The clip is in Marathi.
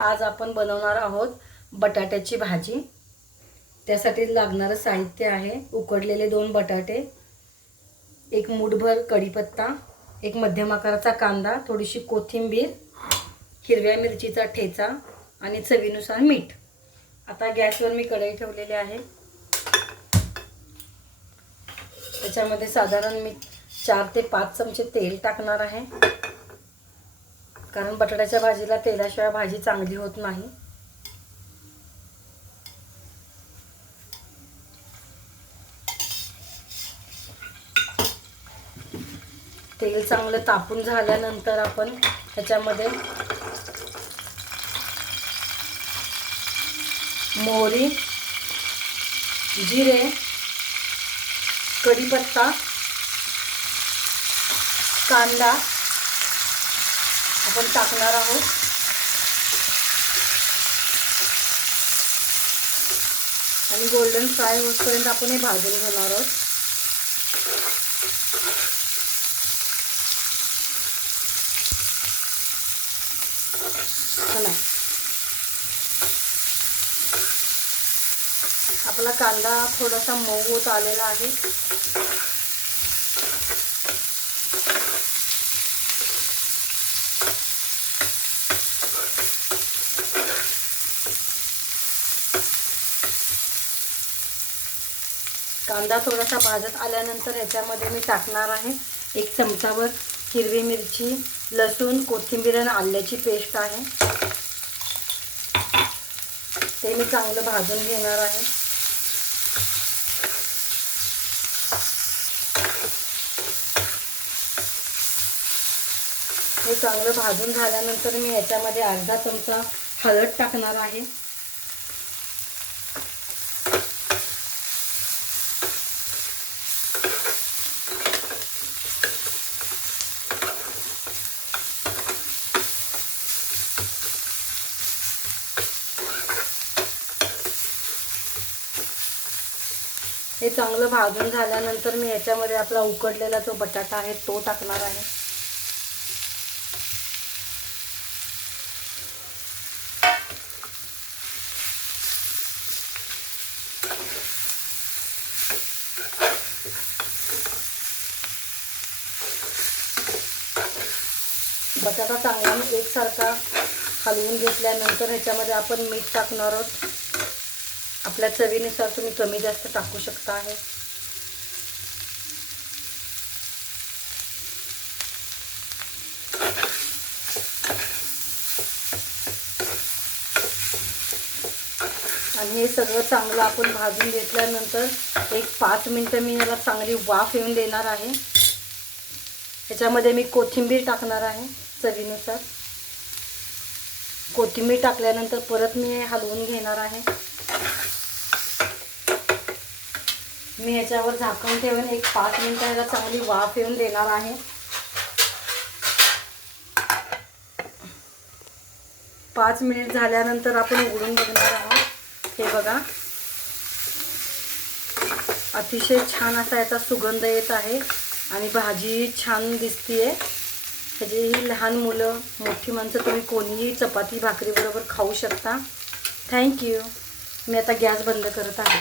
आज आपण बनवणार आहोत बटाट्याची भाजी। त्यासाठी लागणारे साहित्य आहे उकडलेले 2 बटाटे, एक मूठभर कढीपत्ता, एक मध्यम आकाराचा कांदा, थोडीशी कोथिंबीर, हिरव्या मिरचीचा ठेचा आणि चवीनुसार मीठ। आता गॅसवर मी कढई ठेवलेली आहे। त्याच्यामध्ये साधारण मी 4 ते 5 चमचे तेल टाकणार आहे, कारण बटाट्याच्या भाजीला तेलाशिवाय भाजी चांगली होत नाही। तेल चांगलं तापून झाल्यानंतर आपण त्याच्यामध्ये मोहरी, जिरे, कढीपत्ता, कांदा आपण टाकणार आहोत। आणि गोल्डन फ्राय होईपर्यंत आपण हे भाजून घेणार आहोत। आपला कांदा थोडासा मऊ होत आलेला आहे। कांदा थोडासा भाजत आल्यानंतर ह्याच्यामध्ये मी टाकणार आहे 1 चमचाभर हिरवी मिरची, लसूण, कोथिंबीर आणि आल्याची पेस्ट आहे। ते मी चांगलं भाजून घेणार आहे। हे चांगलं भाजून झाल्यानंतर मी ह्याच्यामध्ये अर्धा चमचा हळद टाकणार आहे। हे चांगलं भाजून झाल्यानंतर मी याच्यामध्ये आपला उकडलेला जो बटाटा आहे तो टाकणार आहे। बटाटा चांगला एकसारखा हलवून घेतल्यानंतर ह्याच्यामध्ये आपण मीठ टाकणार आहोत। आपल्या चवीनुसार तुम्ही कमी जास्त टाकू शकता आहे। आणि हे सगळं चांगलं आपण भाजून घेतल्यानंतर एक 5 मिनिटं मी याला चांगली वाफ येऊन देणार आहे। ह्याच्यामध्ये मी कोथिंबीर टाकणार आहे चवीनुसार। कोथिंबीर टाकल्यानंतर परत मी हलवून घेणार आहे। मी ह्याच्यावर झाकण ठेवून एक 5 मिनिटं याला चांगली वाफ येऊन देणार आहे। 5 मिनिट झाल्यानंतर आपण उघडून बघणार आहोत। हे बघा, अतिशय छान असा याचा सुगंध येत आहे आणि भाजी छान दिसतीये। ह्याची लहान मुलं, मोठी माणसं तुम्ही कोणीही चपाती भाकरी बरोबर खाऊ शकता। Thank you. मी आता गॅस बंद करत आहे।